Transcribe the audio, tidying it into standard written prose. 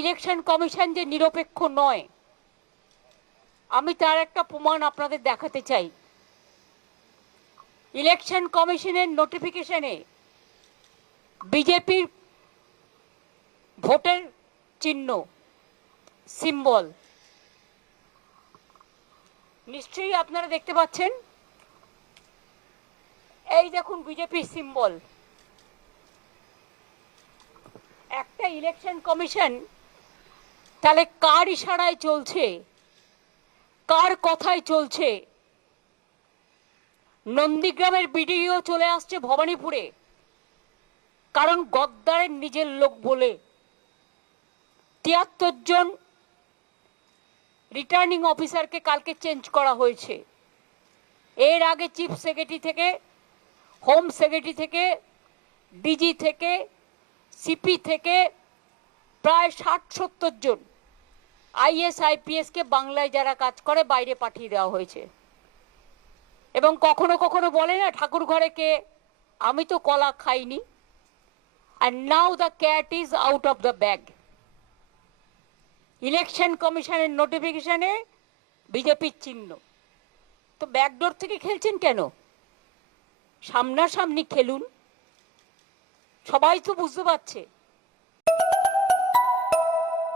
Election commission যে নিরপেক্ষ নয়, আমি তার একটা প্রমাণ আপনাদের দেখাতে চাই। ইলেকশন কমিশনের নোটিফিকেশনে বিজেপির ভোটের চিহ্ন, সিম্বল, নিশ্চয়ই আপনারা দেখতে পাচ্ছেন। এই দেখুন বিজেপির সিম্বল। একটা ইলেকশন কমিশন তাহলে কার ইশারায় চলছে, কার কথায় চলছে? নন্দীগ্রামের বিডিও চলে আসছে ভবানীপুরে, কারণ গদ্দারের নিজের লোক বলে ৭৩ জন রিটার্নিং অফিসারকে কালকে চেঞ্জ করা হয়েছে। এর আগে চিফ সেক্রেটারি থেকে, হোম সেক্রেটারি থেকে, ডিজি থেকে, সিপি থেকে প্রায় ৬০-৭০ জন আইএস আইপিএস কে বাংলায় যারা কাজ করে বাইরে পাঠিয়ে দেওয়া হয়েছে। এবং কখনো কখনো বলে না ঠাকুর ঘরে কে, আমি তো কলা খাইনি। and now the cat is out of the bag. Election কমিশনের নোটিফিকেশনে বিজেপির চিহ্ন। তো ব্যাকডোর থেকে খেলছেন কেন? সামনাসামনি খেলুন, সবাই তো বুঝতে পারছে।